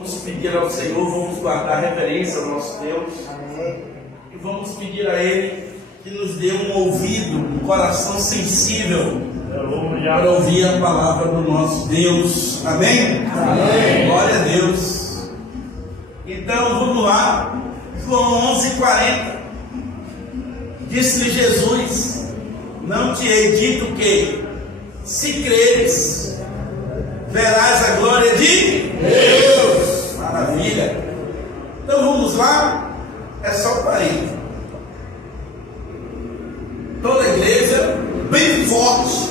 Vamos pedir ao Senhor, vamos guardar reverência ao nosso Deus. Amém. E vamos pedir a Ele que nos dê um ouvido, um coração sensível para ouvir a palavra do nosso Deus. Amém? Amém. Glória a Deus. Então vamos lá, João 11:40. Disse-lhe Jesus: não te hei dito que, se creres, verás a glória de Deus. Maravilha. Então vamos lá, é só 40. Toda a igreja bem forte,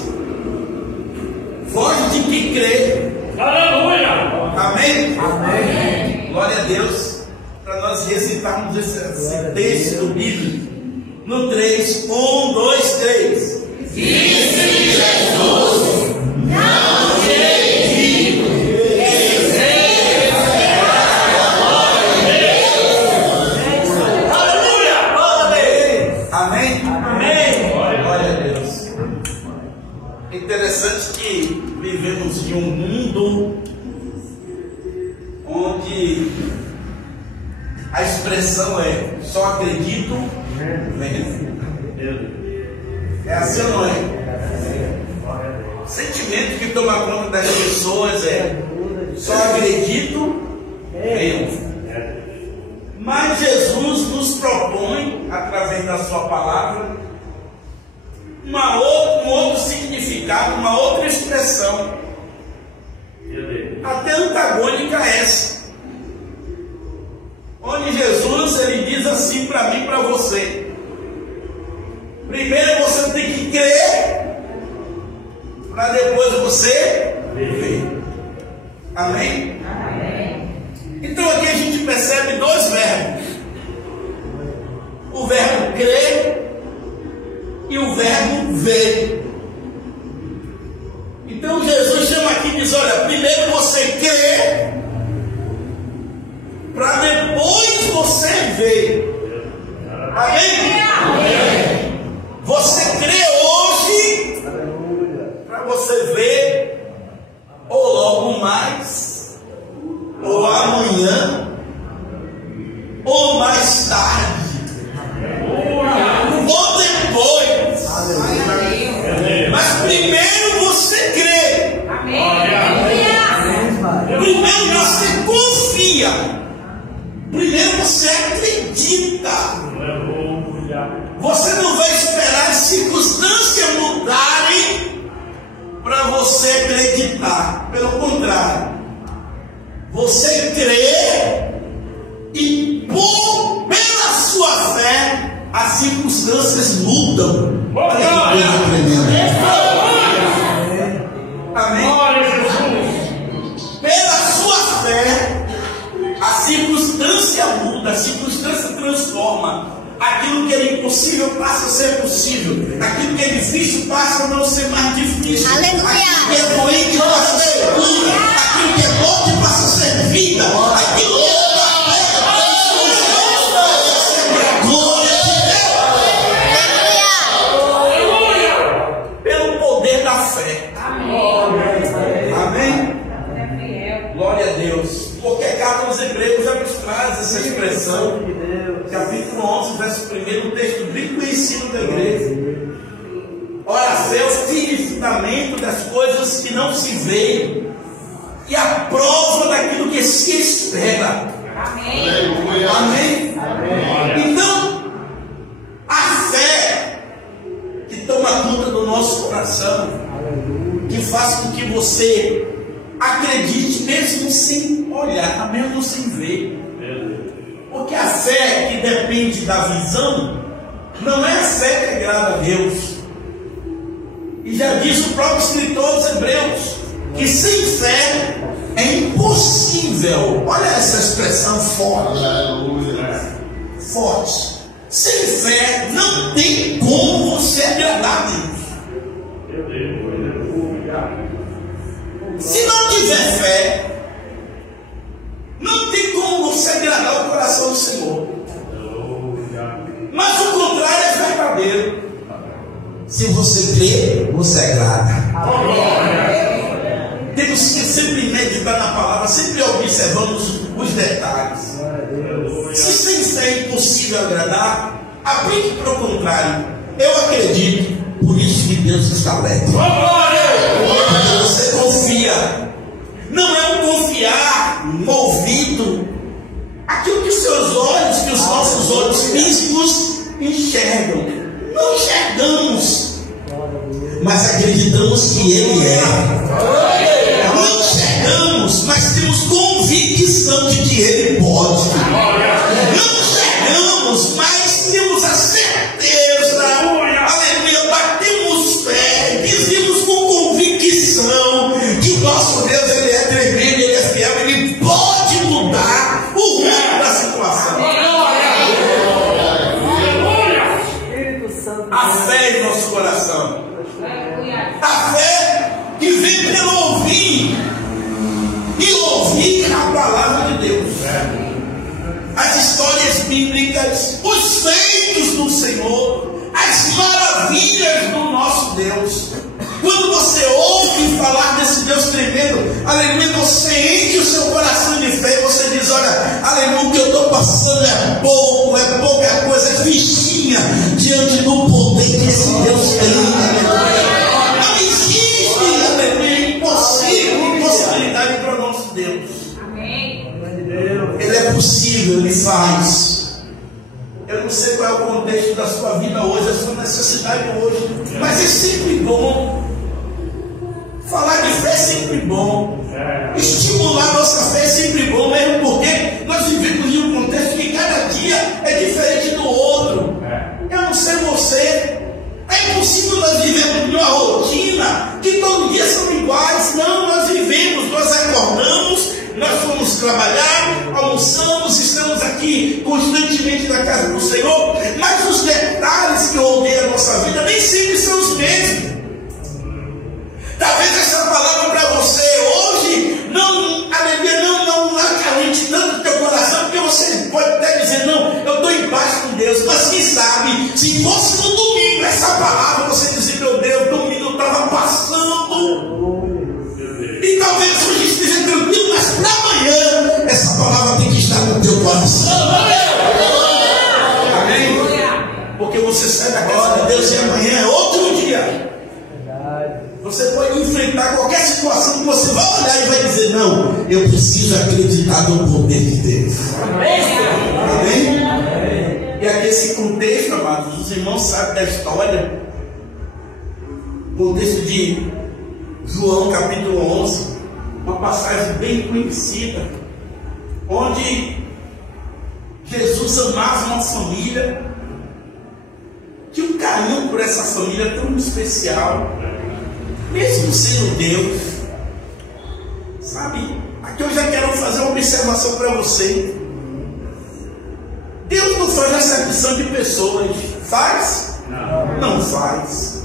voz de quem crê. Aleluia. Amém? Amém. Glória a Deus. Para nós recitarmos esse texto bíblico no 3, 1, 2, 3. Disse Jesus: não te hei dito que serás a glória de Deus. Aleluia! Glória a Deus! Amém? Amém! Glória a Deus. Interessante que vivemos em um mundo onde a expressão é só acredito vendo. É assim ou não é? O sentimento que toma conta das pessoas é só acredito vendo. Mas Jesus nos propõe, através da sua palavra, um outro significado, uma outra expressão, até antagônica a essa, onde Jesus ele diz assim para mim e para você: primeiro você tem que crer, para depois você ver. Amém? Amém? Então aqui a gente percebe dois verbos: o verbo crer e o verbo ver. Então Jesus chama aqui e diz: olha, primeiro você crê, para depois você ver. Amém? Amém. Você crê hoje, para você ver, ou logo mais, ou amanhã, ou mais tarde, ou depois. Mas primeiro você crê. Primeiro você confia. Primeiro você acredita. Você não vai esperar as circunstâncias mudarem para você acreditar. Pelo contrário, você crê e pela sua fé as circunstâncias mudam. Amém? Pela sua fé a circunstância muda, a circunstância transforma. Aquilo que é impossível passa a ser possível. Aquilo que é difícil passa a não ser mais difícil. Aleluia. Aquilo que é doente passa a ser cura. Aquilo que é morte passa a ser vida. Aquilo que é glória de Deus. Pelo poder da fé. Amém? Glória a Deus. Porque a carta aos Hebreus já nos traz essa expressão. Capítulo 11, verso 1, um texto bem conhecido da igreja. Ora, a fé é o fundamento das coisas que não se veem e a prova daquilo que se espera. Amém? Amém? Amém. Então, a fé que toma conta do nosso coração, que faz com que você acredite mesmo sem olhar, mesmo sem ver. Porque a fé que depende da visão não é a fé que agrada a Deus. E já diz o próprio escritor dos Hebreus que sem fé é impossível. Olha essa expressão forte. Forte. Sem fé não tem como você agradar a Deus. Se não tiver fé, não tem como você agradar o coração do Senhor. Mas o contrário é verdadeiro. Se você crê, você agrada. Temos que sempre meditar na palavra, sempre ouvir observamos os detalhes. Se sem ser é impossível agradar, aplique para o contrário. Eu acredito, por isso que Deus está alerta. Porque você confia. Não é um confiar movido aquilo que os seus olhos, que os nossos olhos físicos enxergam. Não enxergamos, mas acreditamos que Ele é. Não enxergamos, mas temos convicção de que Ele pode. Não enxergamos, mas temos a certeza, aleluia, batemos pé, dizemos com convicção que o nosso Deus, Ele é tremendo, Ele é fiel, Ele pode mudar o rumo da situação. A fé em nosso coração, a fé que vem pelo ouvir e ouvir a palavra de Deus, as histórias bíblicas, os feitos do Senhor, as maravilhas do nosso Deus. Quando você ouve falar desse Deus tremendo, aleluia, você enche o seu coração de fé e você diz: olha, aleluia, o que eu estou passando é pouca coisa, é fichinha diante do poder que esse Deus tem. Não existe, aleluia, impossibilidade para o nosso Deus. Amém. Ele é possível, Ele faz. Eu não sei qual é o contexto da sua vida hoje, a sua necessidade hoje, mas é sempre bom. Falar de fé é sempre bom. Estimular nossa fé é sempre bom, mesmo porque nós vivemos em um contexto que cada dia é diferente do outro. Eu não sei você, é impossível nós vivermos uma rotina que todo dia são iguais. Não, nós vivemos, nós acordamos, nós fomos trabalhar, almoçamos, estamos aqui constantemente na casa do Senhor, mas os detalhes que rodeiam a nossa vida nem sempre são os mesmos. Talvez essa palavra para você hoje não, aleluia, não acalente tanto o teu coração, porque você pode até dizer: não, eu estou em paz com Deus. Mas quem sabe, se fosse no domingo essa palavra, você dizia: meu Deus, domingo eu estava passando. E talvez hoje esteja tranquilo, mas para amanhã essa palavra tem que estar no teu coração. Amém? Porque você sai da casa de Deus e amanhã é outro dia. Você pode enfrentar qualquer situação que você vai olhar e vai dizer: não, eu preciso acreditar no poder de Deus. Amém? E aqui esse contexto, amados, os irmãos sabem da história. Contexto de João capítulo 11, uma passagem bem conhecida, onde Jesus amava uma família, tinha um carinho por essa família tão especial, mesmo sendo Deus. Sabe, aqui eu já quero fazer uma observação para você. Deus não faz acepção de pessoas. Faz? Não faz.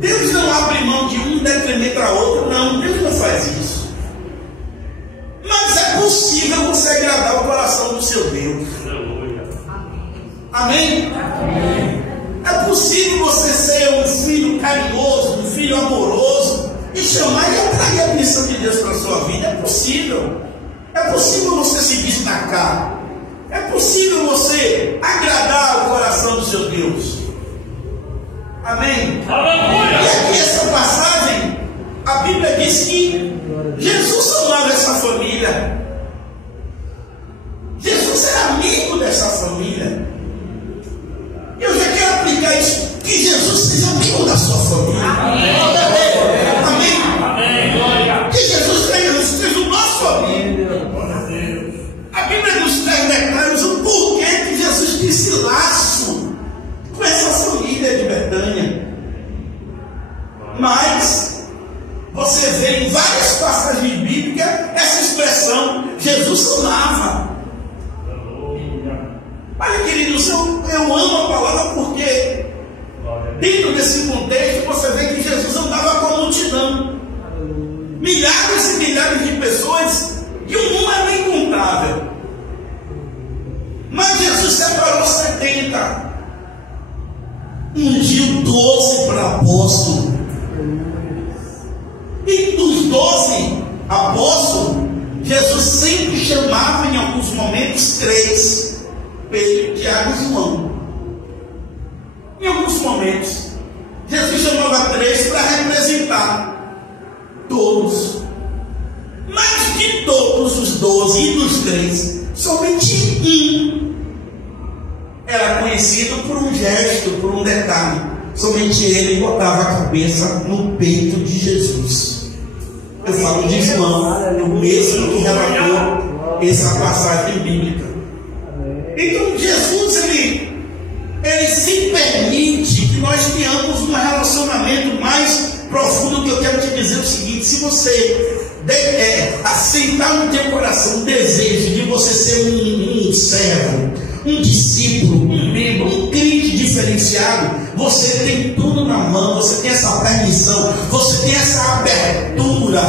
Deus não abre mão de um em detrimento a outro. Não, Deus não faz isso. Mas é possível você agradar o coração do seu Deus. Amém? Amém. É possível você ser um filho carinhoso, um filho amoroso, e chamar e atrair a bênção de Deus para a sua vida. É possível. É possível você se destacar. É possível você agradar o coração do seu Deus. Amém? Aleluia. E aqui essa passagem, a Bíblia diz que Jesus amava essa família. Jesus era amigo dessa família. Eu já quero aplicar isso, que Jesus seja amigo da sua família. Amém. Amém. Que Jesus seja o nosso amigo. A Bíblia nos traz detalhes o porquê que Jesus tinha esse laço com essa família de Betânia. Mas você vê em várias passagens bíblicas essa expressão: Jesus amava. Olha, queridos, eu amo a palavra porque dentro desse contexto você vê que Jesus andava com a multidão, milhares e milhares de pessoas, e o número é incontável. Mas Jesus separou 70, ungiu 12 para apóstolos, e dos 12 apóstolos Jesus sempre chamava em alguns momentos 3, Pedro, Tiago e João. Em alguns momentos, Jesus chamava 3 para representar todos. Mas de todos os 12 e dos 3, somente um era conhecido por um gesto, por um detalhe. Somente ele botava a cabeça no peito de Jesus. Eu falo de João, o mesmo que relatou essa passagem bíblica. Então Jesus, ele se permite que nós tenhamos um relacionamento mais profundo. Que eu quero te dizer o seguinte: se você aceitar no teu coração o desejo de você ser um servo, um discípulo, um membro, um crente diferenciado, você tem tudo na mão, você tem essa permissão, você tem essa abertura.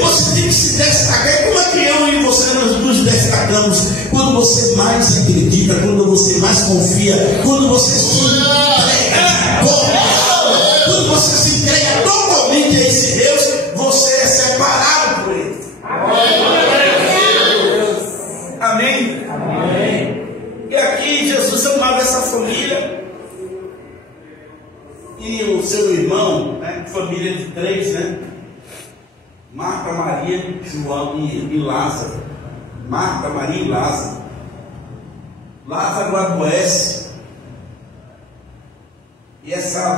Você tem que se destacar. Como é que eu e você nos destacamos? Quando você mais acredita, quando você mais confia, quando você se entrega, quando você se entrega totalmente a esse Deus, você é separado por ele. Amém? Amém. E aqui Jesus amava essa família e o seu irmão, né? Família de 3, né? Marta, Maria, João e Lázaro. Marta, Maria e Lázaro. Lázaro adoece. E essa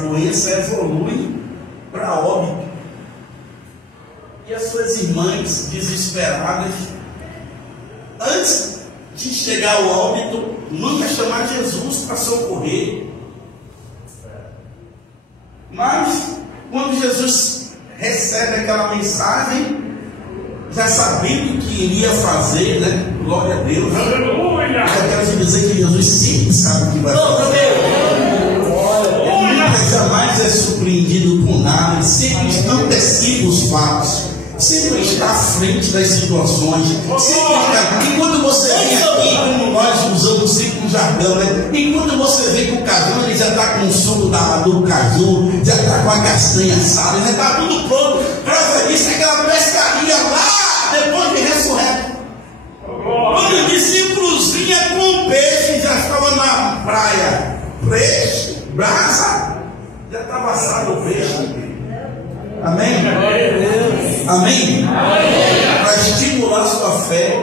doença evolui para óbito. E as suas irmãs, desesperadas, antes de chegar ao óbito, manda chamar Jesus para socorrer. Mas quando Jesus recebe aquela mensagem, já sabendo o que iria fazer, né? Glória a Deus. Aleluia! Eu quero te dizer que Jesus sempre sabe o que vai fazer. Ele nunca jamais é surpreendido com nada, ele sempre antecipa os fatos, sempre está à frente das situações, sempre está. E quando você vem aqui, como nós usamos sempre um jargão, né? E quando você vê que o caju, ele já está com o suco do caju, já está com a castanha assada, já está tudo pronto. Prova disso é aquela pescaria lá, depois de ressurreto. Quando os discípulos vinham com peixe, já estava na praia. Peixe, brasa, já estava assado o peixe. Amém? Amém? Para estimular sua fé.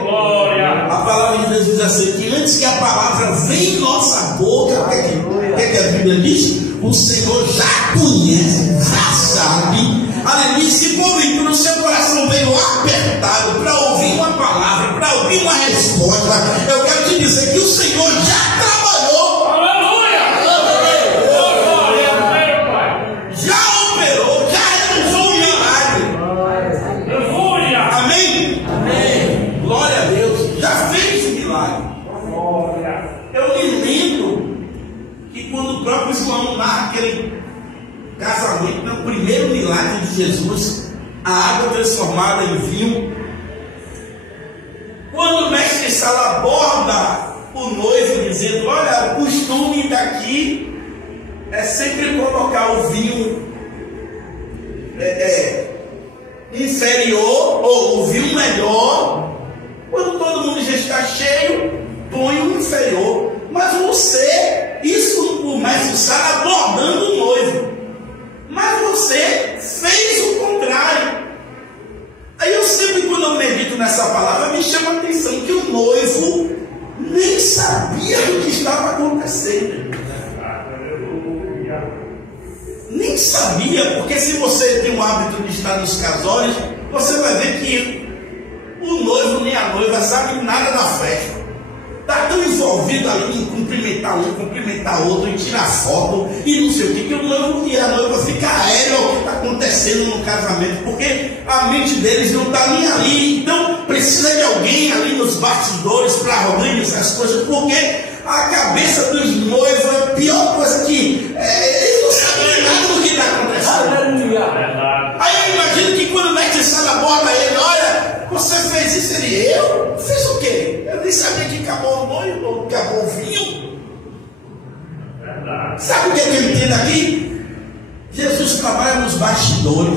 A palavra de Deus diz assim: que antes que a palavra venha em nossa boca, o que a Bíblia diz? O Senhor já conhece, já sabe. Aleluia. Se porventura o seu coração veio apertado para ouvir uma palavra, para ouvir uma resposta, eu quero te dizer que o Senhor já trabalhou. Aleluia! Já operou, já realizou um milagre. Aleluia! Amém? Amém. Glória a Deus. Já fez o milagre. Eu me lembro que quando o próprio João narra aquele casamento, no primeiro milagre de Jesus, a água transformada em vinho, quando o mestre Sala aborda o noivo dizendo: olha, o costume daqui é sempre colocar o vinho inferior ou o vinho melhor. Quando todo mundo já está cheio, põe o inferior. Mas você, isso o mestre Sala abordando o noivo, mas você fez o contrário. Aí eu sempre, quando eu medito nessa palavra, me chama a atenção que o noivo nem sabia do que estava acontecendo. Nem sabia, porque se você tem o hábito de estar nos casórios, você vai ver que o noivo nem a noiva sabe nada da festa. Está tão envolvido ali em cumprimentar um, cumprimentar outro, em tirar foto e não sei o que o noivo e a noiva fica aéreo ao que está acontecendo no casamento, porque a mente deles não está nem ali. Então precisa de alguém ali nos bastidores para organizar essas coisas, porque a cabeça dos noivos é a pior coisa que eles não sabem nada do que está acontecendo. Aí eu imagino que quando o mestre Sala aborda ele: olha, você fez isso? Ele: eu? Fiz o quê? Eu nem sabia que acabou o noivo, acabou o vinho. Sabe o que eu entendo aqui? Jesus trabalha nos bastidores.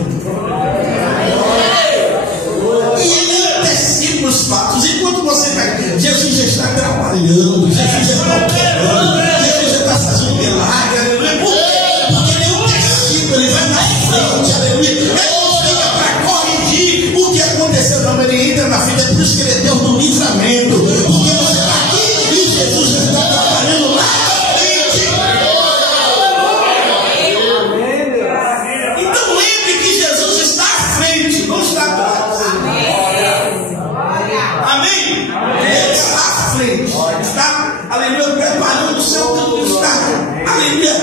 E ele antecipa os fatos. Enquanto você está aqui, Jesus já está trabalhando, Jesus já está operando, Jesus já está fazendo milagre, aleluia. Por quê? Porque ele antecipa, ele vai na frente, aleluia. Ele não fica para corrigir o que aconteceu, não. Ele entra na frente, é por isso que ele é Deus do livramento. Porque você está aqui e Jesus já está trabalhando lá na frente. Então lembre que Jesus está à frente, não está atrás. Amém? Ele está à frente, está, aleluia, preparando o seu caminho, está, aleluia,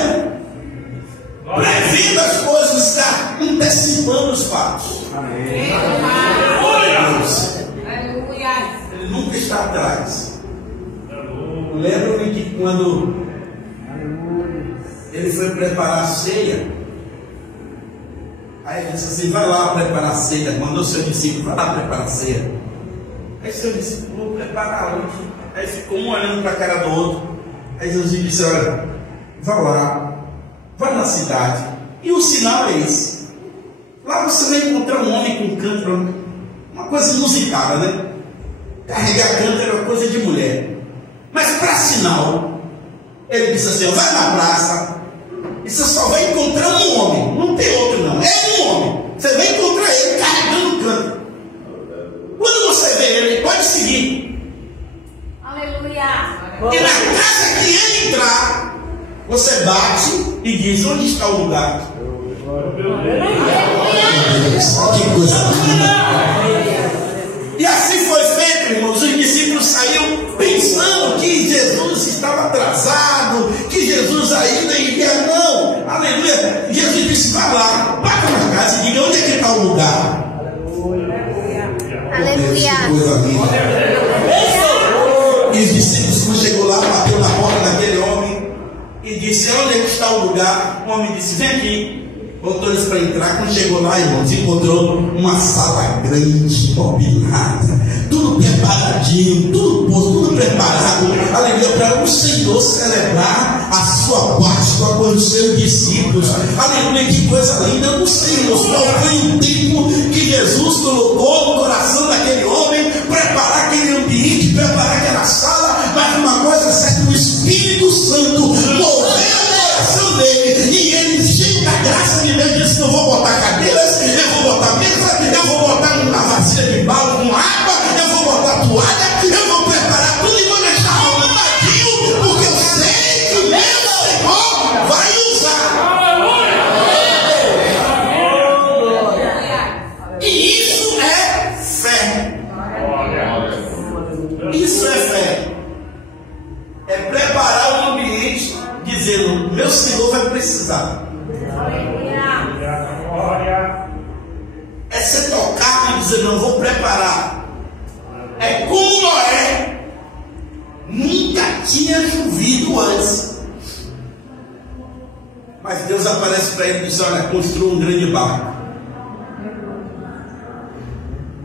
prevendo as coisas, está antecipando os fatos. Amém. Ele nunca está atrás. Lembro-me que quando ele foi preparar a ceia, aí ele disse assim: vai lá preparar a ceia. Mandou seu discípulo: vai lá preparar a ceia. Aí seu discípulo: vou preparar hoje. Aí ficou um olhando para a cara do outro. Aí Jesus disse: olha, vá lá, vá na cidade, e o sinal é esse. Lá você vai encontrar um homem com cântaro, uma coisa inusitada, né? Carregar cântaro é uma coisa de mulher. Mas para sinal, ele disse assim: vai na praça, e você só vai encontrar um homem, não tem outro não, é um homem. Você vai encontrar ele carregando cântaro. Quando você vê ele, pode seguir. Aleluia. E na casa que ele entrar, você bate e diz: onde está o lugar? Que coisa linda. E assim foi feito, irmãos. Os discípulos saíram pensando que Jesus estava atrasado, que Jesus ainda iria. Não, aleluia. Jesus disse: vá lá, bata na casa e diga: onde é que está o lugar? Aleluia. Que coisa linda. E os discípulos, quando chegou lá, bateu na porta daquele homem e disse: onde é que está o lugar? O homem disse: vem aqui. Botou eles para entrar. Quando chegou lá, irmãos, encontrou uma sala grande, combinada, tudo preparadinho, tudo preparado, aleluia, para o Senhor celebrar a sua Páscoa com os seus discípulos. Aleluia, que coisa linda. Eu não sei, irmãos, qual foi o tempo que Jesus colocou no coração daquele homem, preparar aquele ambiente, preparar aquela sala, mas uma coisa certa: o Espírito Santo moveu o coração dele, e ele, cheio da graça de Deus, disse: eu vou botar cadeiras, eu vou botar mesa, eu vou botar uma vasilha de barro com água, eu vou botar toalha, eu vou preparar tudo e vou deixar arrumadinho, porque eu sei que o meu Senhor vai usar. E isso é fé. Isso é fé. É preparar o ambiente, dizendo: meu Senhor vai precisar. É ser tocado e dizer: não, vou preparar. É como Noé. Nunca tinha chovido antes, mas Deus aparece para ele e diz: olha, construa um grande barco.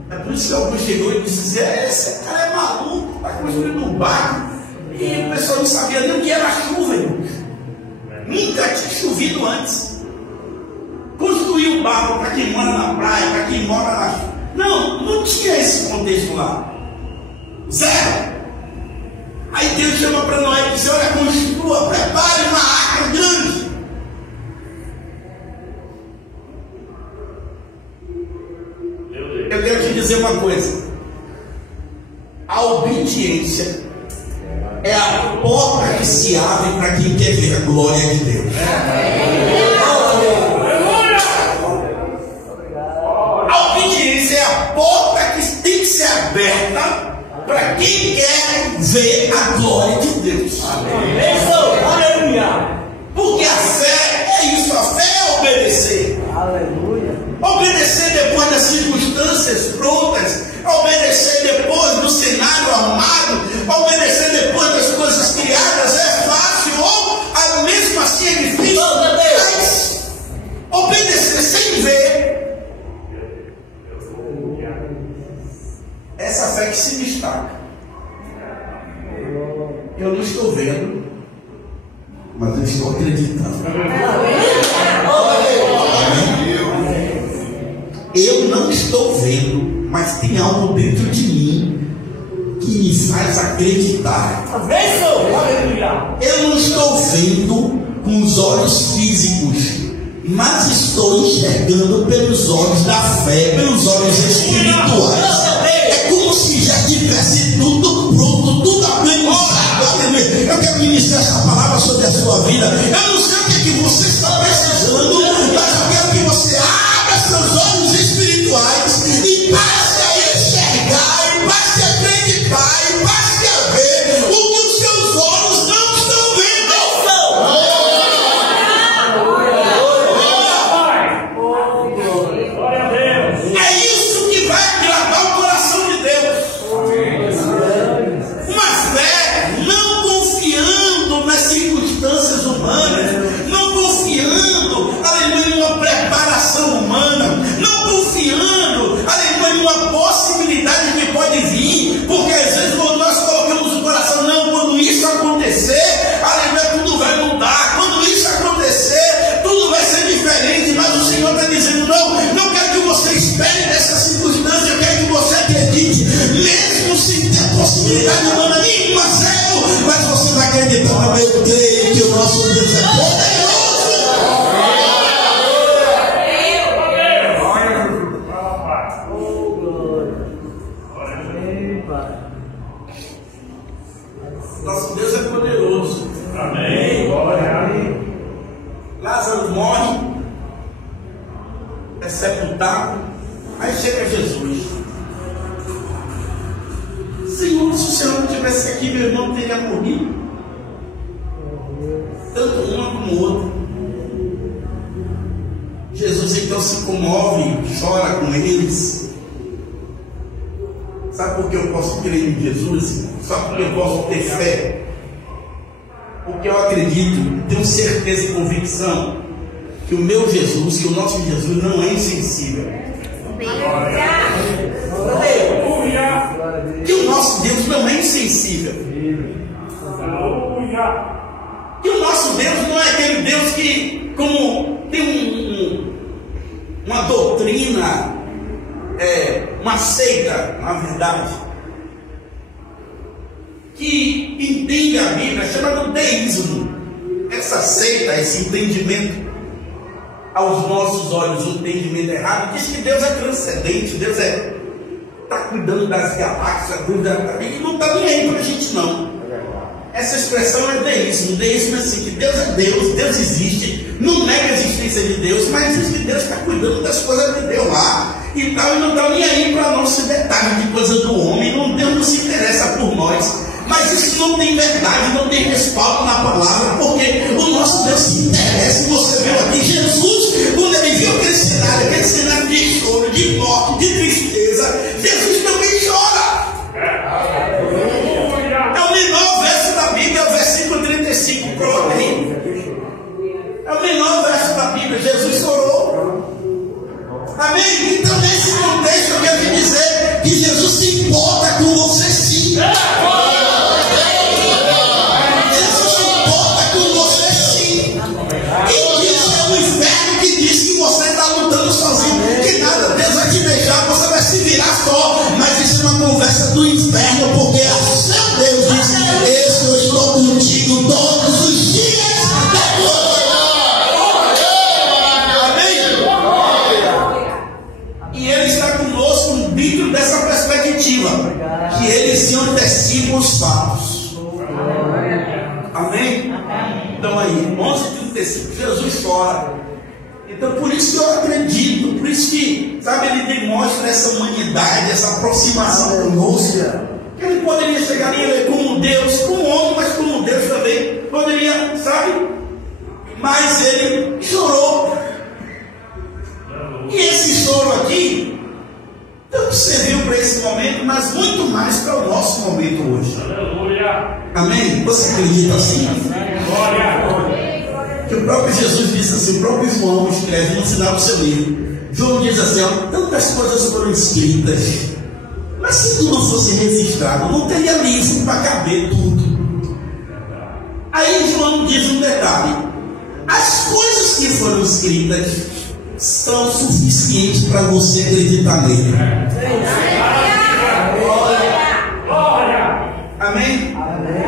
É por isso que alguém chegou e disse: esse cara é maluco, está construindo um barco. E o pessoal não sabia nem o que era chuva, irmãos. Nunca tinha chovido antes. Construir um barco para quem mora na praia, para quem mora na chuva. Não tinha esse contexto lá. Zero. Aí Deus chama para Noé e diz: olha, construa, prepare uma arca grande. Eu quero te dizer uma coisa: a obediência é a porta que se abre para quem quer ver a glória de Deus. A obediência é a porta que tem que ser aberta para quem quer ver a glória de Deus. Aleluia. Porque a fé é isso, a fé é obedecer. Aleluia. Obedecer depois das circunstâncias prontas, obedecer depois do cenário armado, obedecer depois das coisas criadas é fácil, ou mesmo assim é difícil. Mas obedecer sem ver, essa fé que se destaca. Eu não estou vendo, mas eu estou acreditando. eu não estou vendo, mas tem algo dentro de mim que me faz acreditar. Eu não estou vendo com os olhos físicos, mas estou enxergando pelos olhos da fé, pelos olhos espirituais. É como se já tivesse tudo pronto, tudo abençoado. Eu quero ministrar essa palavra sobre a sua vida. Eu não sei o que você está precisando, mas eu quero que você abra seus olhos espirituais e passe a enxergar, e passe a acreditar, e passe a ver o que os seus olhos não estão vendo. É isso que vai agradar o coração de Deus. Uma fé não confiando nas circunstâncias humanas, não confiando, aleluia, em uma preparação humana, não confiando, aleluia, em uma possibilidade que pode vir, porque às vezes quando nós colocamos o coração, não, quando isso acontecer, aleluia, tudo vai mudar, quando isso acontecer, tudo vai ser diferente, mas o Senhor está dizendo, não quero que você espere dessa circunstância, eu quero que você acredite, mesmo sem ter possibilidade humana nenhuma, zero, mas você vai acreditar, eu creio que o nosso Deus é poderoso. Nosso Deus é poderoso. Amém. Lázaro morre, é sepultado, aí chega Jesus. Senhor, se o Senhor não estivesse aqui, meu irmão teria morrido. Tanto uma como o outro. Jesus então se comove, chora com eles. Sabe por que eu posso crer em Jesus? Só porque eu posso ter fé. Porque eu acredito, tenho certeza e convicção que o meu Jesus, que o nosso Jesus não é insensível. Que o nosso Deus não é insensível. Que o nosso Deus não é aquele Deus que, como tem uma doutrina, uma seita, na verdade, que entende a Bíblia, chamado deísmo. Essa seita, esse entendimento, aos nossos olhos, um entendimento errado, diz que Deus é transcendente, Deus está cuidando das galáxias, ele não está nem aí para a gente não. Essa expressão é deísmo. Deísmo é assim, que Deus é Deus, Deus existe, não nega a existência de Deus, mas diz que Deus está cuidando das coisas que deu lá e tal, e não está nem aí para nosso detalhe de coisa do homem, Deus não se interessa por nós. Mas isso não tem verdade, não tem respaldo na palavra, porque o nosso Deus se interessa. Você viu aqui Jesus, quando ele viu aquele cenário de choro, de morte, de tristeza, Jesus também chora. É o menor verso da Bíblia, é o versículo 35, coloca aí. É o menor verso da Bíblia, Jesus chorou. Amém? Então nesse contexto eu quero dizer que Jesus se importa com você sim. Se virar só, mas isso é uma conversa do inferno, porque o seu Deus diz: eu estou contigo todos os dias da tua vida. Amém? E Ele está conosco dentro dessa perspectiva, que Ele se antecipa os fatos. Amém? Então aí, 11:35, Jesus chora. Então por isso que eu acredito, por isso que, sabe, ele demonstra essa humanidade, essa aproximação conosco. Que ele poderia chegar ali como Deus, como homem, mas como Deus também poderia, sabe? Mas ele chorou. E esse choro aqui tanto serviu para esse momento, mas muito mais para o nosso momento hoje. Amém? Você acredita assim? Que o próprio Jesus disse assim, o próprio João escreve no final do seu livro. João diz assim, tantas coisas foram escritas, mas se tudo fosse registrado, não teria livro para caber tudo. Aí João diz um detalhe: as coisas que foram escritas são suficientes para você acreditar nele. Amém?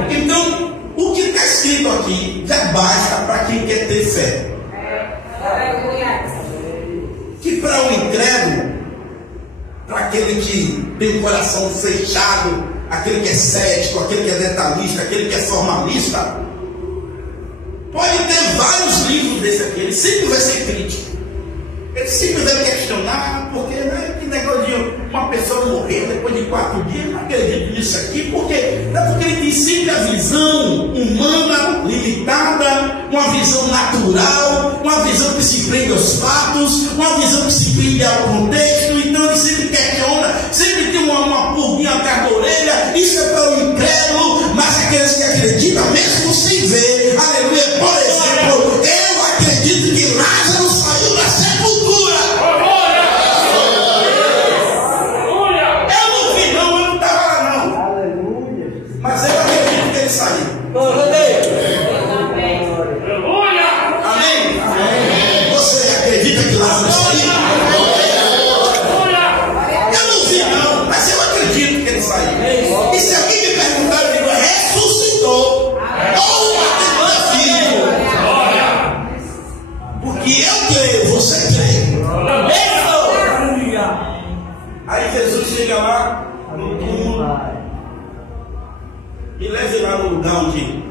Então, o que está escrito aqui já basta para quem quer ter fé. Que para o incrédulo, para aquele que tem o coração fechado, aquele que é cético, aquele que é detalhista, aquele que é formalista, pode ter vários livros desse aqui, ele sempre vai ser crítico, ele sempre vai questionar, porque que negócio de uma pessoa morrer depois de 4 dias, não acredito nisso aqui, porque ele tem sempre a visão humana, limitada, uma visão natural, uma visão que se prende aos fatos, uma visão que se prende ao contexto. Então ele sempre questiona, sempre tem uma pulguinha atrás da orelha. Isso é para o incrédulo, mas aqueles que acreditam, mesmo sem ver, aleluia. Por exemplo, eu acredito que Lázaro saiu da sepultura. E leve lá no lugar onde.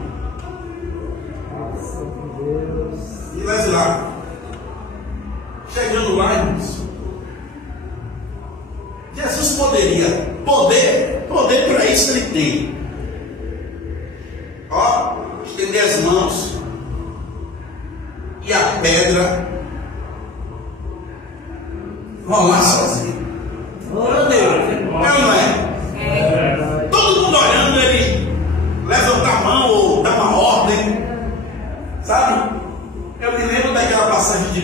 E leve lá. Chegando lá, irmãos. Jesus poderia. Poder para isso ele tem. Ó, estender as mãos. E a pedra rolar sozinho. Glória a Deus. Não é? Todo mundo olhando, ele levantar a mão ou dar uma ordem, sabe? Eu me lembro daquela passagem de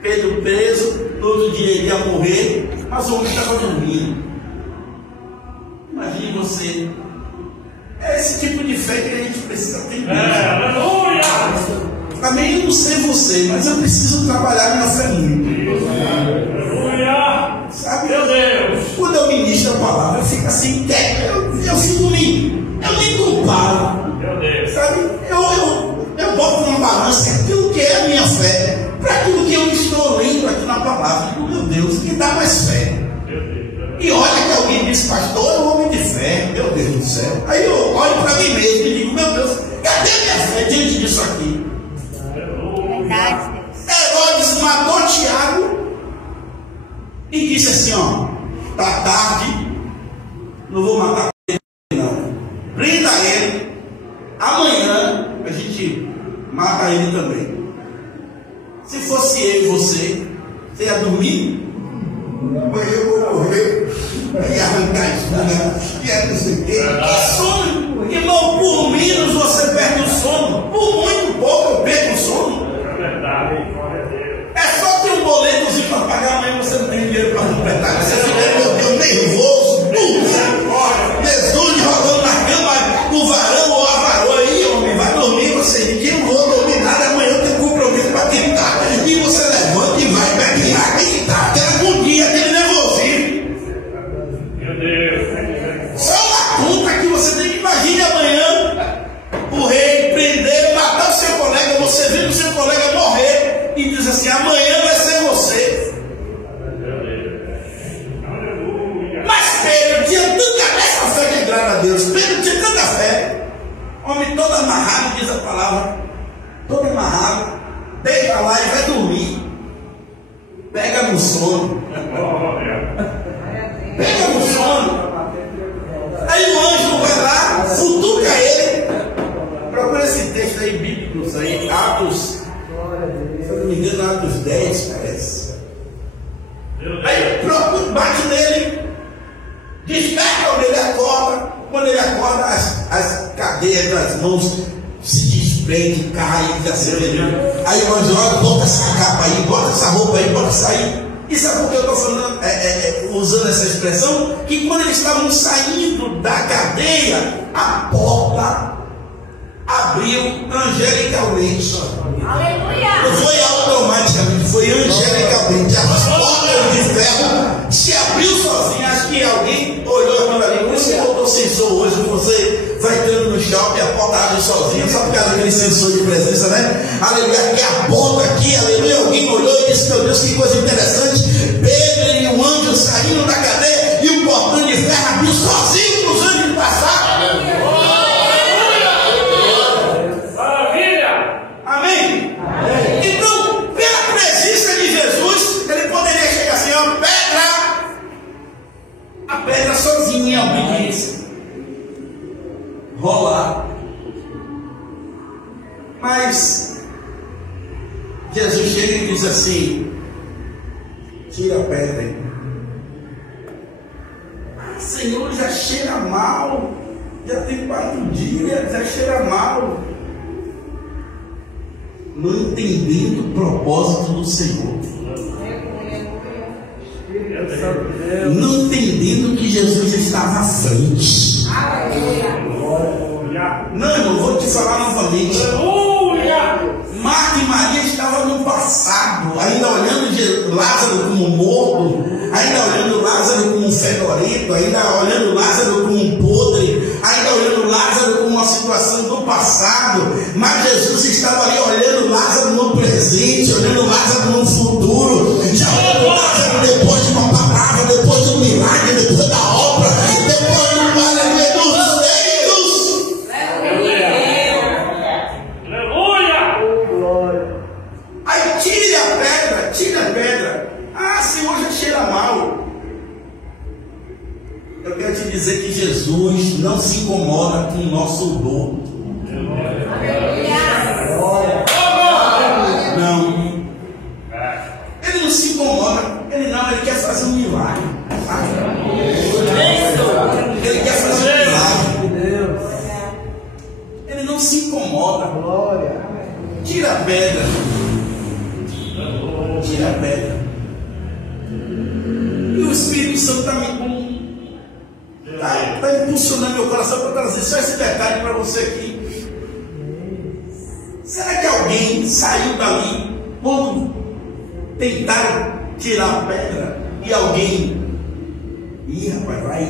Pedro preso, no outro dia ele ia morrer, mas o homem estava dormindo. Imagine você. É esse tipo de fé que a gente precisa ter em Deus. Também eu não sei você, mas eu preciso trabalhar minha fé muito. Sabe? Meu Deus. Quando eu ministro a palavra, eu fico assim, eu fico eu nem comparo. Meu Deus. Sabe? Eu boto uma balança aquilo que é a minha fé, para aquilo que eu estou lendo aqui na palavra. Meu Deus, que dá mais fé. E olha que alguém diz, pastor, é um homem de fé. Meu Deus do céu. Aí eu olho para mim mesmo e digo, meu Deus, cadê a minha fé diante disso aqui? Herodes matou Tiago e disse assim, ó, tá tarde, não vou matar ele não, prenda ele, amanhã a gente mata ele também. Se fosse eu e você ia dormir? Mas eu vou morrer, ia arrancar isso, né? Ia não sei o quê. Que sono, irmão, por menos você perde o sono, por muito pouco eu perco o sono. É só ter um boletozinho para pagar, amanhã você não tem dinheiro para completar. Você fica, meu Deus, nervoso, tudo. Jesus rodando na cama, o varão ou a varoa aí, homem, vai dormir, você diz que eu não vou dormir nada, amanhã eu tenho compromisso para tentar. E você levanta e vai, bebe água e tá, até algum dia, aquele nervosismo. Meu Deus. Só uma conta que você tem que imaginar amanhã, o rei prender, matar o seu colega, você vê o seu colega morrer. E diz assim, amanhã vai ser você. Mas Pedro tinha tanta fé que agrada a Deus. Pedro tinha tanta fé. Homem todo amarrado, diz a palavra. Todo amarrado. Deita lá e vai dormir. Pega no sono. Pega no sono. Aí o anjo vai lá, futuca ele. Procura esse texto aí bíblico, isso aí, Atos. Se eu não me engano, Atos 10, parece. Aí pronto, bate nele, desperta quando ele acorda. Quando ele acorda, as cadeias das mãos se desprendem, caem, aí o anjo olha, bota essa capa aí, bota essa roupa aí, bota isso aí. E sabe por que eu estou falando, usando essa expressão? Que quando eles estavam saindo da cadeia, a porta abriu angelicalmente. Não foi automaticamente, foi angelicamente. As portas de ferro se abriu sozinho. Acho que alguém olhou aquilo ali. Por isso que botou sensor hoje. Você vai entrando no shopping, a porta abre sozinha, só por causa daquele sensor de presença, né? Aleluia, que a porta aqui, aleluia. Alguém olhou e disse: meu Deus, que coisa interessante. Pedro e o anjo saíram da cadeia e o portão de ferro abriu sozinho para os anjos passar. Amém? Então, pela presença de Jesus, ele poderia chegar assim: ó, a pedra sozinha, em obediência, rolar. Mas Jesus chega e diz assim: tira a pedra aí. Senhor, já cheira mal, já tem 4 dias, já cheira mal. Não entendendo o propósito do Senhor, não entendendo que Jesus estava à frente. Não, irmão, vou te falar novamente. Marta e Maria estavam no passado, ainda olhando Lázaro como morto, ainda olhando Lázaro como um fedorento, ainda olhando Lázaro como um podre, ainda olhando Lázaro como uma situação do passado. Mas Jesus estava ali olhando Lázaro no presente, olhando Lázaro no futuro, já olhando Lázaro depois de uma palavra, depois do milagre, depois da obra, depois do maravilha dos feitos. Aí tira a pedra. Ah, Senhor, já cheira mal. Eu quero te dizer que Jesus não se incomoda com o nosso odor. Não. Ele não se incomoda. Ele quer fazer um milagre. Ele quer fazer um milagre. Ele não se incomoda. Tira a pedra. Tira a pedra. E o Espírito Santo está impulsionando meu coração para trazer só esse detalhe para você aqui. Será que alguém saiu dali quando tentaram tirar a pedra e alguém, rapaz,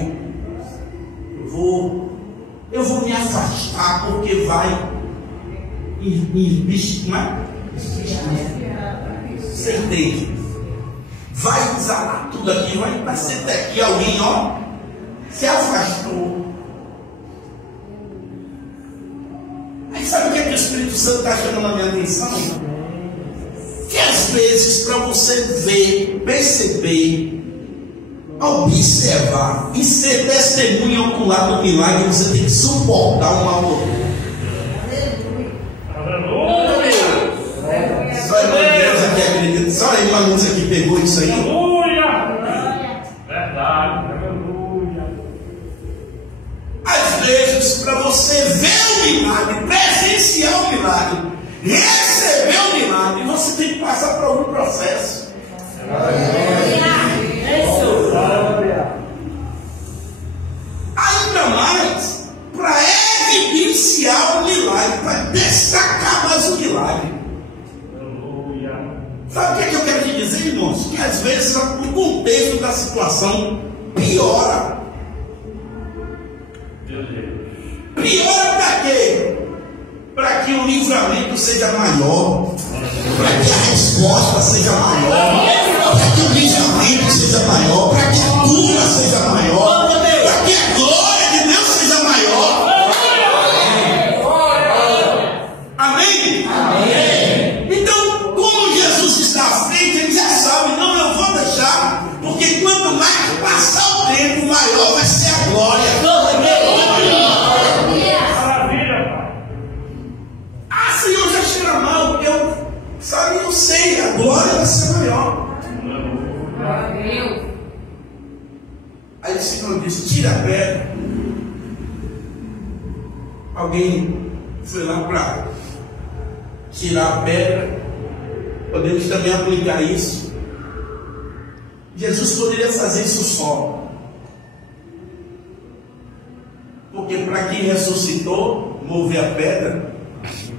eu vou me afastar porque vai você entende? Vai exalar tudo aqui, vai ser daqui alguém, ó, se afastou. Aí sabe o que é que o Espírito Santo está chamando a minha atenção? Que às vezes, para você ver, perceber, observar e ser testemunha ocular do milagre, você tem que suportar um mau odor. Só a irmã Lúcia que pegou isso aí. Verdade. Às vezes, para você ver o milagre, presenciar o milagre, receber o milagre, você tem que passar por algum processo. Ainda mais para evidenciar o milagre, para destacar mais o milagre. Sabe o que eu quero te dizer, irmãos? Que às vezes o contexto da situação piora. Piora para quê? Para que o livramento seja maior, para que a resposta seja maior, para que o livramento seja maior, para que a cura seja maior, para que a glória de Deus seja maior. Amém? Amém. Então, como Jesus está à frente, ele já sabe, não, eu vou deixar, porque quanto mais passar o tempo, maior vai ser a glória. Senhor, já cheira mal, eu sei, a glória vai ser maior. Aí o Senhor disse: tira a pedra. Alguém foi lá para tirar a pedra. Podemos também aplicar isso. Jesus poderia fazer isso só, porque para quem ressuscitou, mover a pedra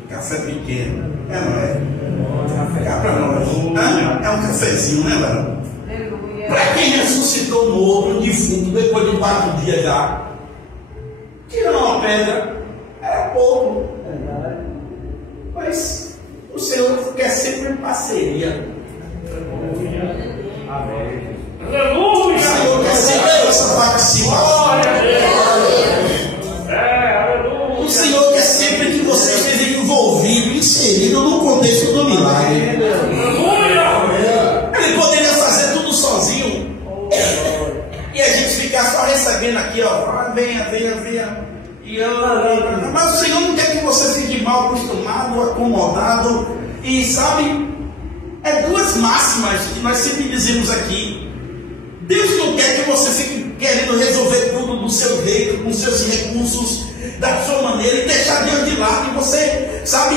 Café pequeno. É, não é? Cá para nós. É um cafezinho, né, Lara? Para quem ressuscitou morto, um defunto, depois de 4 dias já, tirando uma pedra, era pouco. Mas o Senhor quer sempre parceria. O Senhor quer sempre essa participação. O Senhor quer sempre que você esteja envolvido, inserido no contexto do milagre. Ele poderia fazer tudo sozinho e a gente ficar só recebendo aqui, ó, venha. Mas o Senhor não quer que você fique mal acostumado, acomodado. E sabe, é 2 máximas que nós sempre dizemos aqui. Deus não quer que você fique querendo resolver tudo do seu jeito, com seus recursos, da sua maneira, e deixar Deus de lado. E você sabe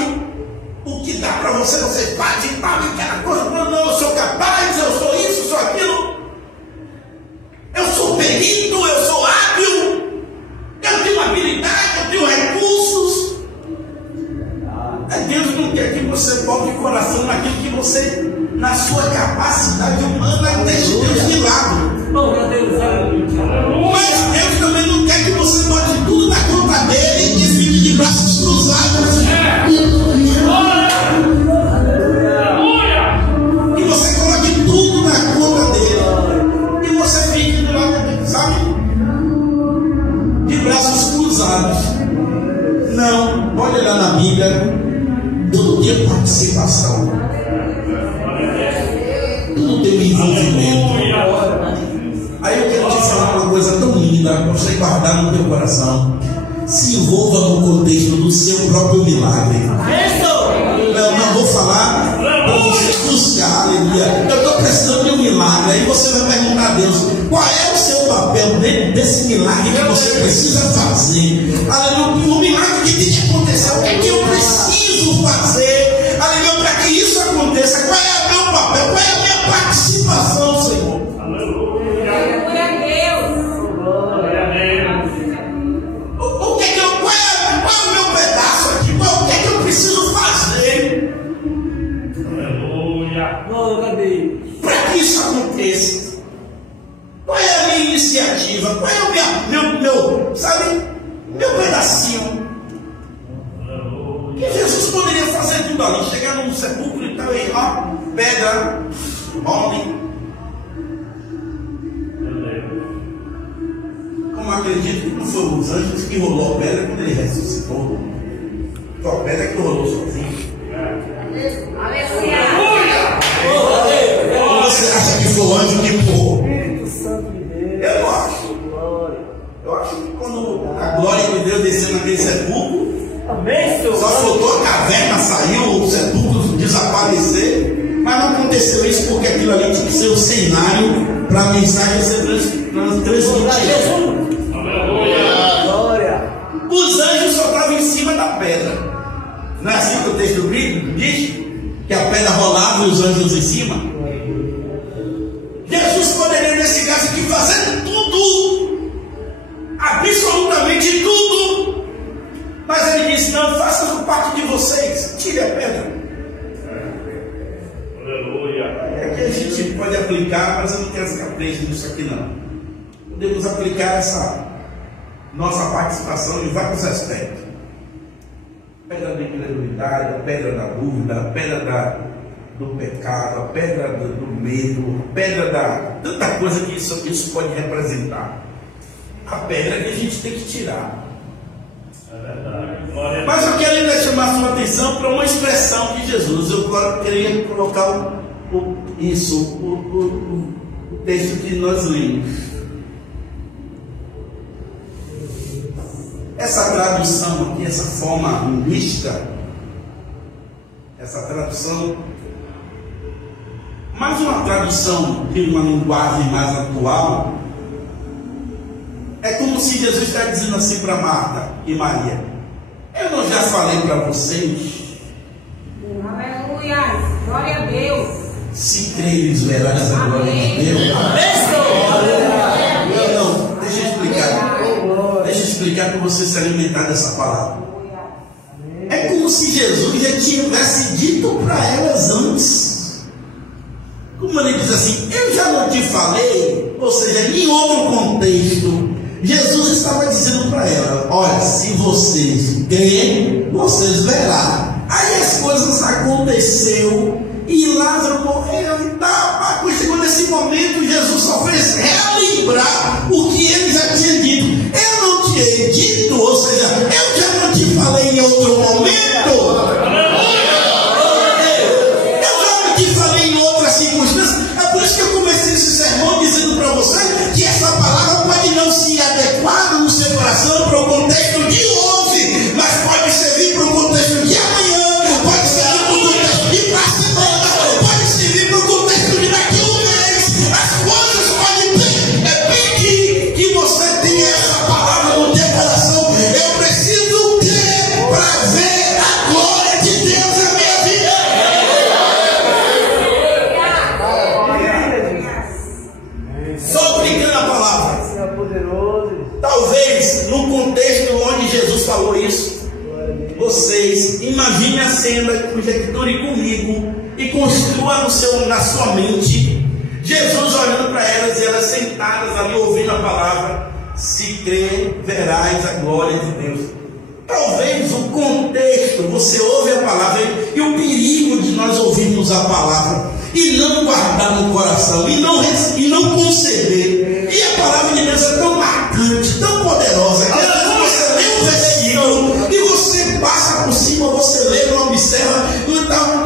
o que dá para você, você faz e tal, e aquela coisa. Não, eu sou capaz, eu sou isso, sou aquilo. Eu sou perito, eu sou hábil. Eu tenho habilidade, eu tenho recursos. Deus não quer que você bote o coração naquilo que você, na sua capacidade humana, deixe Deus de lado. Mas Deus também não quer que você bote tudo na conta dele e fique de braços cruzados. E você coloque tudo na conta dele. E você fique do lado dele, sabe? De braços cruzados. Não, pode olhar na Bíblia. Tudo tem participação. Tudo tem envolvimento. Aí eu quero te falar uma coisa tão linda para você guardar no teu coração. Se envolva no contexto do seu próprio milagre. Não vou falar para você buscar, aleluia. Eu estou precisando de um milagre. Aí você vai perguntar a Deus: qual é o seu papel dentro desse milagre que você precisa fazer? Aleluia. O milagre que tem que acontecer. O que eu preciso fazer? Aleluia. Para que isso aconteça, qual é o meu papel? Qual é a minha participação, Senhor? Para que isso aconteça, qual é a minha iniciativa? Qual é o meu pedacinho? Que Jesus poderia fazer tudo ali, chegar num sepulcro e tal, e ó, pedra, homem. Como acredito que não foram os anjos que rolou a pedra quando ele ressuscitou. Foi a pedra que rolou sozinho. Você acha que foi o anjo que empurrou? Eu acho que quando a glória de Deus desceu naquele sepulcro, só faltou a caverna, saiu, o sepulcro desaparecer. Mas não aconteceu isso porque aquilo ali tinha que ser o cenário para a mensagem ser transmitida. Os anjos só estavam em cima da pedra. Não é assim que o texto bíblico diz? Que a pedra rolava e os anjos em cima. Jesus poderia nesse caso aqui fazer tudo, absolutamente tudo, mas ele disse: não, faça parte de vocês, tire a pedra. É que a gente pode aplicar, mas eu não quero ficar preso nisso aqui não. Podemos aplicar essa nossa participação em vários aspectos. A pedra da incredulidade, a pedra da dúvida, a pedra do pecado, a pedra do medo, a pedra da tanta coisa que isso pode representar. A pedra que a gente tem que tirar. Mas eu quero ainda chamar a sua atenção para uma expressão de Jesus. Eu queria colocar o texto que nós lemos. Essa tradução aqui, essa forma linguística, essa tradução, mais uma tradução de uma linguagem mais atual, é como se Jesus está dizendo assim para Marta e Maria: eu não já falei para vocês? Aleluia, glória a Deus. Se creres, verás a glória de Deus. Não, deixa eu explicar. Deixa eu explicar para você se alimentar dessa palavra. É como se Jesus já tivesse dito para elas antes. Como ele diz assim, eu já não te falei, ou seja, em outro contexto, Jesus estava dizendo para ela, olha, se vocês crerem, vocês verão. Aí as coisas aconteceram e Lázaro morreu e tal. Mas chegou nesse momento, Jesus só fez relembrar o que ele já tinha dito. Eu não tinha dito, ou seja, eu já não te falei em outro momento. É por isso que eu comecei esse sermão dizendo para você que essa palavra pode não se adequar no seu coração para o contexto de hoje, mas pode servir para o contexto de amanhã, pode servir para o contexto de próxima semana, pode servir para o contexto de daqui a um mês. As coisas podem pedir que você tenha essa palavra no teu coração. Eu preciso crer para ver a glória de Deus na minha vida. Só aplicando a palavra. Talvez no contexto onde Jesus falou isso, vocês imaginem a cena, conjecture comigo e construa na sua mente Jesus olhando para elas e elas sentadas ali ouvindo a palavra. Se crer, verás a glória de Deus. Talvez o contexto, você ouve a palavra e o perigo de nós ouvirmos a palavra e não guardar no coração e não conceder. E a palavra de Deus é tão marcante, tão poderosa, que às vezes você lê um versículo e você passa por cima, você lê, não observa,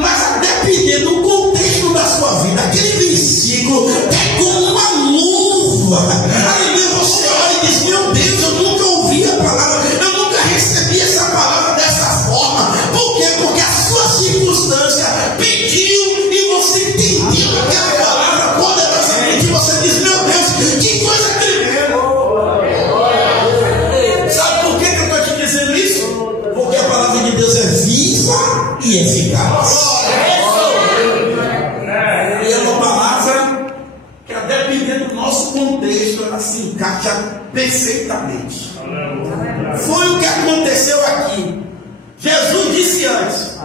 mas a depender do contexto da sua vida, aquele versículo é como uma luva. Aí você olha e diz, meu Deus, eu nunca ouvi a palavra, eu nunca recebi essa palavra dessa forma. Por quê? Porque a sua circunstância pediu e você entendeu aquela palavra poderosamente. Você diz, meu Deus, que coisa tremenda. Sabe por que eu estou te dizendo isso? Porque a palavra de Deus é viva e eficaz. E é uma palavra que, a depender do nosso contexto, ela se encaixa perfeitamente. Foi o que aconteceu aqui. Jesus disse antes,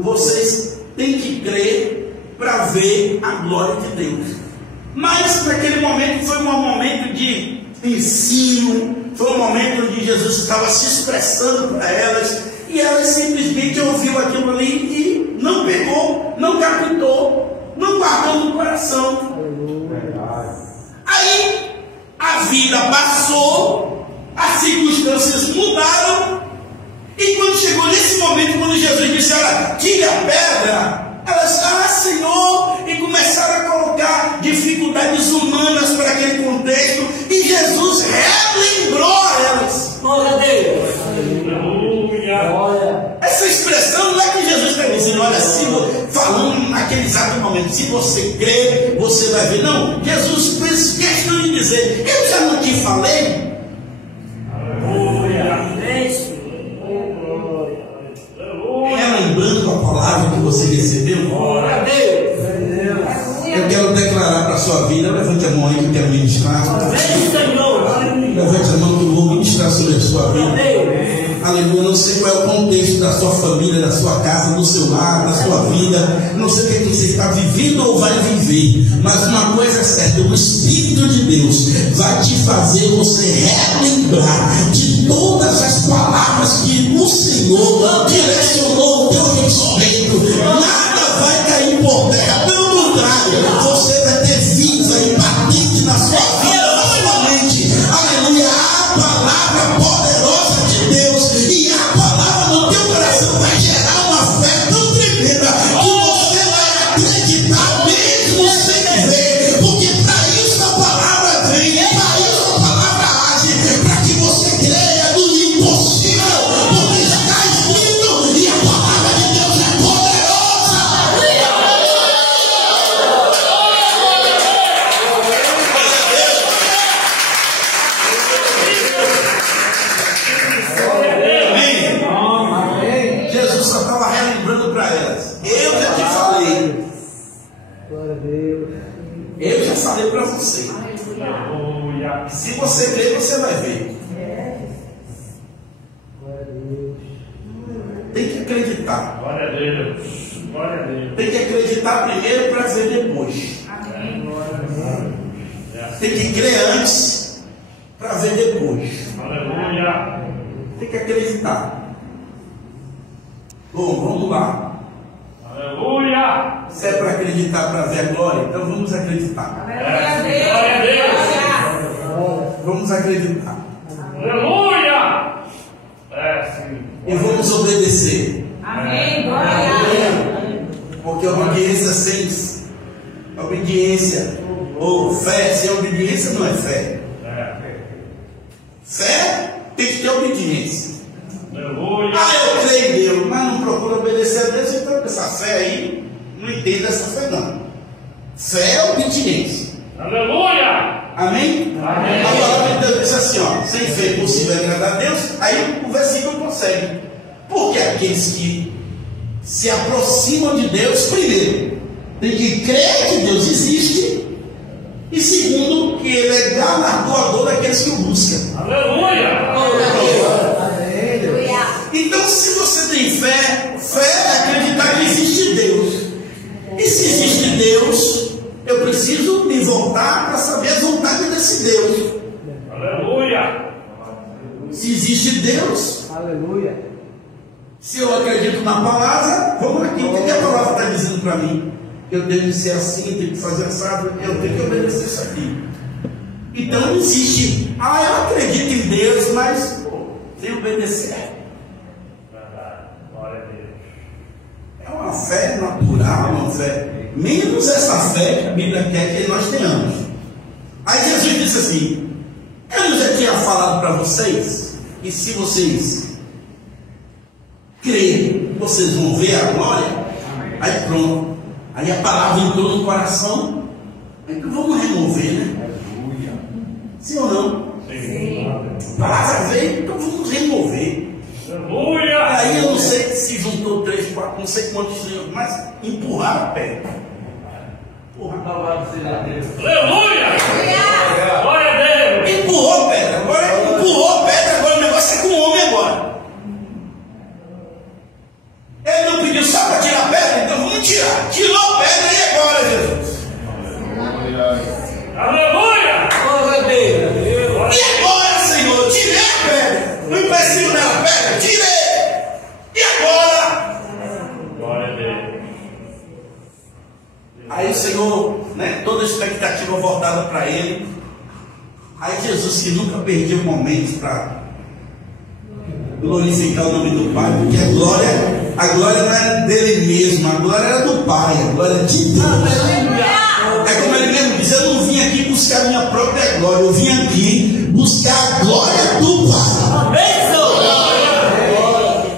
vocês têm que crer para ver a glória de Deus. Mas naquele momento foi um momento de ensino, foi um momento onde Jesus estava se expressando para elas, e elas simplesmente ouviu aquilo ali e não pegou, não captou, não guardou no coração. Aí a vida passou, as circunstâncias mudaram, e quando chegou nesse momento, quando Jesus disse, olha, tire a pedra, elas, Senhor, e começaram a colocar dificuldades humanas para aquele contexto, e Jesus relembrou a elas. Glória a Deus. Aleluia. Essa expressão não é que Jesus está dizendo, olha, falando naquele exato momento, se você crer, você vai ver. Não, Jesus fez questão de dizer, eu já não te falei. Relembrando a palavra que você recebeu. Glória a Deus. Eu quero declarar para a sua vida. Levante a mão aí que eu quero ministrar. Levante a mão que eu vou ministrar sobre a sua vida. Aleluia. Não sei qual é o contexto da sua família, da sua casa, do seu lar, da sua vida. Não sei o que você está vivendo ou vai viver. Mas uma coisa é certa: o Espírito de Deus vai te fazer você relembrar de todas as palavras que o Senhor direcionou o teu pensamento. Nada vai cair por terra. Pelo contrário, você vai ter vida e patente na sua vida, na sua mente. Aleluia. A palavra poderosa de Deus e a palavra no teu coração vai gerar uma fé tão tremenda que você vai acreditar mesmo sem ver. Porque para isso a palavra vem, para isso a palavra age, para que você creia no impossível, porque está escrito e a palavra de Deus é poderosa. Amém. Jesus só estava relembrando para elas. Eu já te falei. Eu já falei para você. Se você crer, você vai ver. Tem que acreditar. acreditar primeiro para ver depois. Amém. Tem que crer antes para ver depois. Aleluia. Tem que acreditar. Bom, vamos lá. Aleluia. Se é para acreditar para ver a glória, então vamos acreditar. Aleluia a Deus. Glória a Deus. Vamos acreditar. Aleluia. Sim. E vamos obedecer. Amém. Glória a Deus. Porque obediência sem obediência, ou fé sem obediência não é fé. Fé tem que ter obediência. Aleluia. Eu creio em Deus, mas não procuro obedecer a Deus, então essa fé aí, não entendo essa fé não. Fé é obediência. Aleluia. Amém? Amém. A palavra de Deus diz assim, ó, sem fé é possível agradar a Deus, aí o versículo consegue. Porque aqueles que se aproximam de Deus, primeiro, tem que crer que Deus existe, e segundo, que Ele é galardoador daqueles que o buscam. Aleluia. Então, se você tem fé, fé é acreditar que existe Deus. E se existe Deus, eu preciso me voltar para saber a vontade desse Deus. Aleluia. Se existe Deus, Aleluia. se eu acredito na palavra, vamos aqui, o que a palavra está dizendo para mim? Eu tenho que ser assim, tenho que fazer assado, eu tenho que obedecer isso aqui. Então não existe, eu acredito em Deus, mas sem obedecer. Glória a Deus. É uma fé natural, uma fé. Menos essa fé que a Bíblia quer que nós tenhamos. Aí Jesus disse assim: eu não já tinha falado para vocês, e se vocês crerem, vocês vão ver a glória. Aí pronto. Aí a palavra entrou no coração. Então vamos remover, né? Sim ou não? Sim. A palavra veio, então vamos remover. Aleluia. Aí eu não sei se juntou 3, 4, não sei quantos, mas empurraram a pedra. Louvado seja Deus. Aleluia. Glória a Deus. Empurrou a pedra, agora empurrou a pedra, agora o negócio é com o homem agora. Ele não pediu só para tirar a pedra, então vamos tirar. Tirou a pedra e agora, Jesus? Aleluia. Glória a Deus. E agora, Senhor? Tirei a pedra. No empecilho dela, pedra, tirei. E agora? Glória a Deus. Aí o Senhor, né, toda a expectativa voltada para ele. Aí Jesus, que nunca perdia um momento para glorificar o nome do Pai, porque a glória não é dele mesmo, a glória era do Pai, a glória de Deus. É como ele mesmo diz: eu não vim aqui buscar a minha própria glória, eu vim aqui buscar a glória do Pai.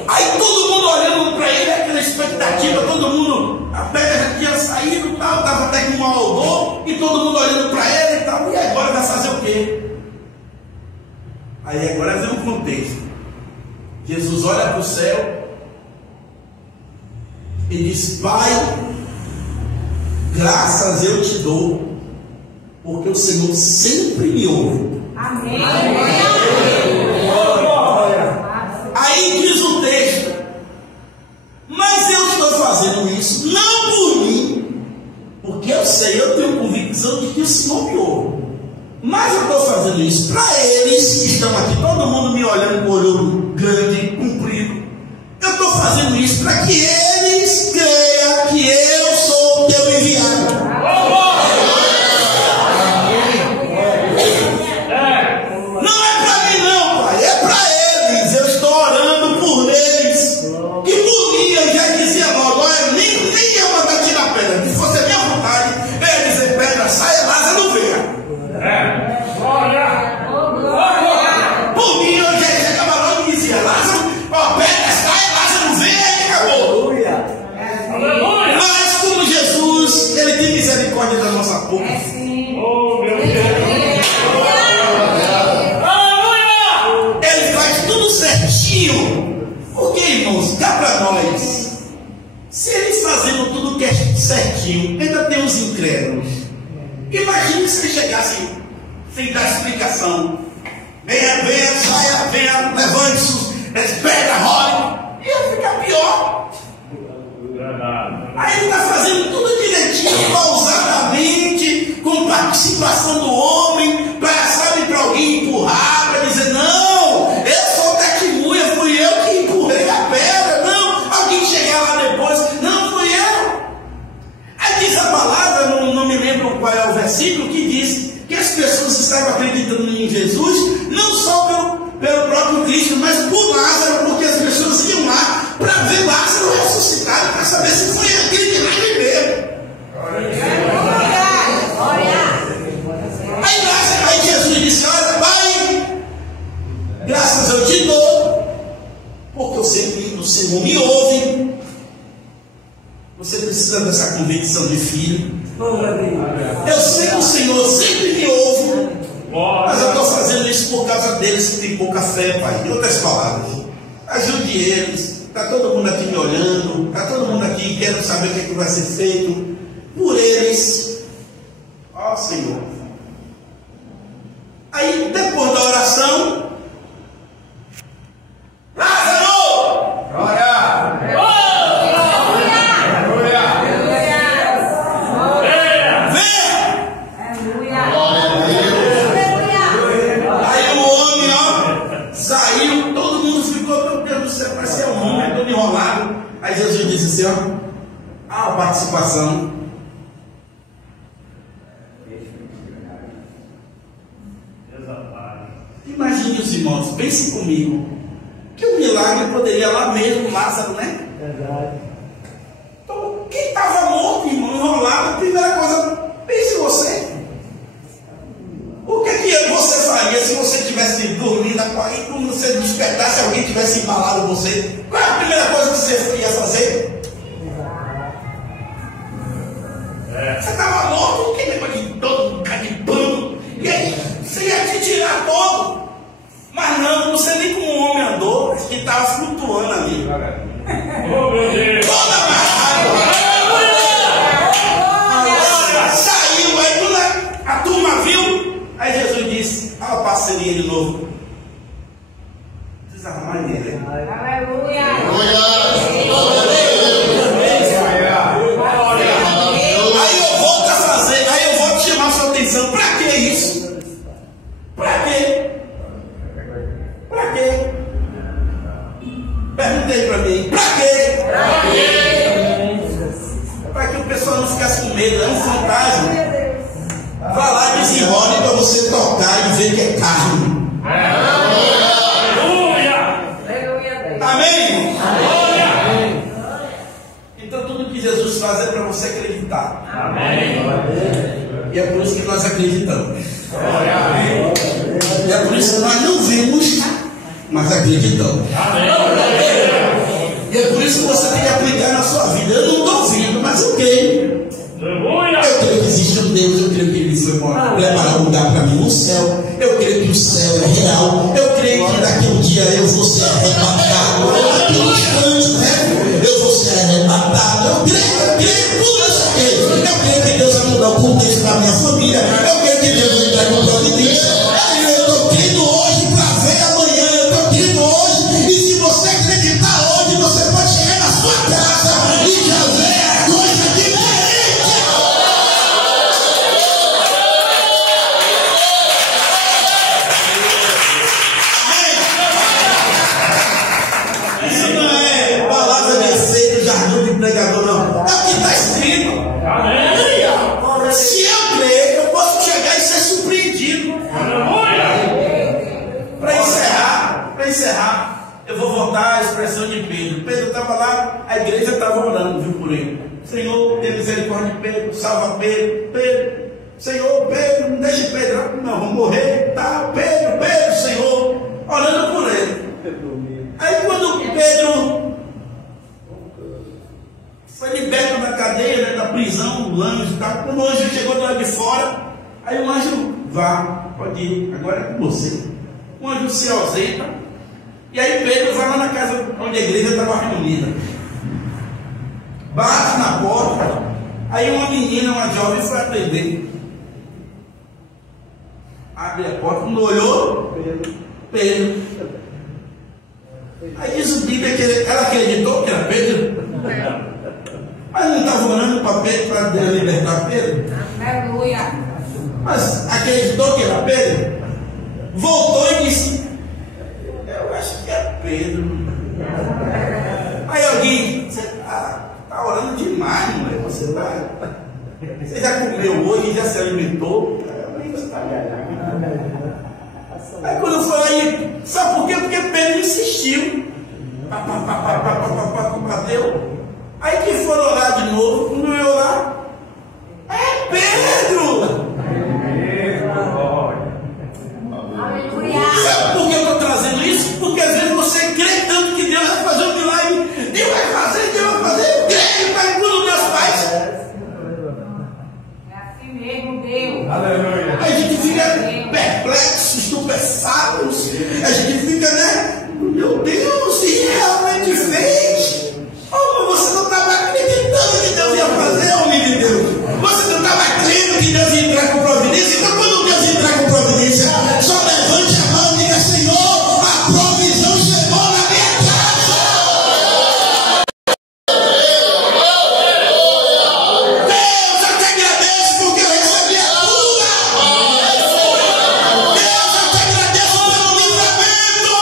Aí todo mundo olhando para ele, aquela expectativa, todo mundo, a pedra já tinha saído, estava até com um mau odor, e todo mundo olhando para ele e tal, e agora vai fazer o quê? Aí agora vem um contexto. Jesus olha para o céu e diz: Pai, graças eu te dou, porque o Senhor sempre me ouve. Amém. Aí diz o texto: mas eu estou fazendo isso não por mim, porque eu sei, eu tenho convicção de que o Senhor me ouve. Mas eu estou fazendo isso para eles que estão aqui, todo mundo me olhando com o olho grande, comprido. Eu estou fazendo isso para que eles creiam que eu sou o teu enviado. Não é para mim não, Pai, é para eles. Eu estou orando por eles. E por mim eu já dizia logo: olha, nem ia mandar tirar a pedra. Se fosse a minha vontade, eu ia dizer: pedra, saia, Lázaro venha. Glória. Por mim, eu já chegava logo e dizia: Lázaro, ó, pedra, sai, Lázaro venha, e acabou. Aleluia. Mas como Jesus, ele tem misericórdia da nossa boca. É sim. Oh, meu Deus. Aleluia. Ele faz tudo certinho. Porque, irmãos, cá para nós, se eles fazendo tudo que é certinho, ainda tem os incrédulos. Imagine se eles chegassem sem dar explicação. Venha, saia, venha, levante-se, pega, role. Ia ficar pior. Aí ele está fazendo tudo situação do homem, para alguém empurrar, para dizer, não, eu sou testemunha, fui eu que empurrei a pedra, não, alguém chegar lá depois, não, fui eu. Aí diz a palavra, não me lembro qual é o versículo, que diz que as pessoas estavam acreditando em Jesus, não só pelo próprio Cristo, mas por Lázaro, porque as pessoas iam lá para ver Lázaro ressuscitado, para saber se foi aquele milagre mesmo. Aí Jesus disse, olha, Pai, graças eu te dou, porque eu sei que o Senhor me ouve. Você precisa dessa convicção de filho. Eu sei que o Senhor sempre me ouve, mas eu estou fazendo isso por causa deles que têm pouca fé, Pai. Em outras palavras, ajude eles. Está todo mundo aqui me olhando, está todo mundo aqui querendo saber o que vai ser feito por eles. Ó Senhor. Aí depois da oração, Lázaro! Aí o homem, ó, saiu, todo mundo ficou, meu Deus do céu, parecia um homem todo enrolado. Aí Jesus disse assim, ó, a participação. Imagine os irmãos, pense comigo, que o milagre poderia lá mesmo, Lázaro, né? Verdade. Então, quem estava morto, irmão, enrolado, a primeira coisa, pense você. O que você faria se você estivesse dormindo, aí quando você despertasse, alguém tivesse embalado você? Qual é a primeira coisa que você ia fazer? Você estava morto, que negócio de todo um cara de pano, e aí você ia te tirar todo. Mas não sei nem como um homem andou, que estava flutuando ali. Toda amarrado. Saiu, aí toda a turma viu. Aí Jesus disse, olha a parceria de novo. Desarmar ele. Aleluia. Aí eu volto a fazer, aí eu volto a chamar a sua atenção. Para que isso? Para quê? Para quê? Perguntei para mim. Para quê? Para que o pessoal não ficasse com medo. É um fantasma. Vá lá e desenrole para você tocar e ver que é carne. Amém? Então tudo que Jesus faz é para você acreditar. Amém. E é por isso que nós acreditamos. E é por isso que nós não vimos, mas acreditamos. E é por isso que você tem que aplicar na sua vida. Eu não estou vendo, mas eu creio. Eu creio que existe um Deus, eu creio que Ele foi preparar um lugar para mim no céu. Eu creio que o céu é real. Eu creio que daqui um dia eu vou ser arrebatado. Daqui um instante, né? Eu vou ser arrebatado. Eu creio tudo isso aqui. Eu creio que Deus vai mudar o contexto da minha família. Eu creio que Deus vai entrar no providência. Eu estou crendo hoje para ver amanhã. Eu estou crendo hoje. E se você acreditar hoje, você pode chegar na sua casa e já ver a coisa diferente. Isso não é palavra de efeito, jargão de pregador, não. É o que está escrito. Se eu crer, eu posso chegar e ser surpreendido. Para encerrar, eu vou voltar à expressão de Pedro. Pedro estava lá, a igreja estava orando, viu, por ele. Senhor, tenha misericórdia de Pedro, salva Pedro. Pedro, Senhor, Pedro, não deixe Pedro, não, vou morrer. Tá, Pedro, Senhor, orando por ele. Aí quando Pedro foi liberto da cadeia, né, da prisão, o anjo, tá? Quando o anjo chegou do lado de fora, aí o anjo, vá, pode ir, agora é com você. O anjo se ausenta, e aí Pedro vai lá na casa onde a igreja estava reunida. Bate na porta, aí uma menina, uma jovem, foi atender. Abre a porta, quando olhou, Pedro. Aí diz o Bíblia que ela acreditou que era Pedro. Mas não estava orando para Pedro, para libertar Pedro. Aleluia. Mas acreditou que era Pedro? Voltou e disse: eu acho que é Pedro. Aí alguém: você está orando demais, mulher. Você já comeu hoje, já se alimentou. Aí quando eu falei, sabe por quê? Porque Pedro insistiu. Bateu. Aí que foram orar de novo, não ia orar. É Pedro! Sabe por que eu estou trazendo isso? Porque às vezes você crê tanto que Deus vai fazer um milagre. Deus vai fazer, eu creio, mas quando Deus faz. É assim mesmo, Deus. Aleluia. A gente fica perplexo, estupeçado, a gente fica, né? Meu Deus, e realmente fez? Oh, você não estava acreditando que Deus ia fazer, homem de Deus. Você não estava crendo que Deus ia entrar com providência. Então, quando Deus entrar com providência, só levante a mão e diga: Senhor, a provisão chegou na minha casa. Deus, eu te agradeço porque eu recebi a cura. Deus, eu te agradeço pelo livramento.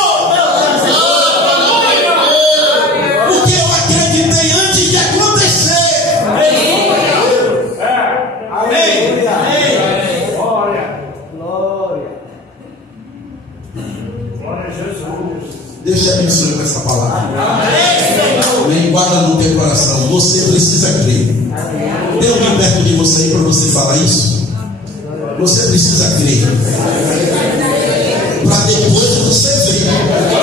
Porque eu acreditei antes de acontecer. Amém. Glória. Glória. Glória a Jesus. Deus te abençoe com essa palavra. Amém. Guarda no teu coração. Você precisa crer. Tem alguém perto de você aí para você falar isso? Você precisa crer. Para depois você ver.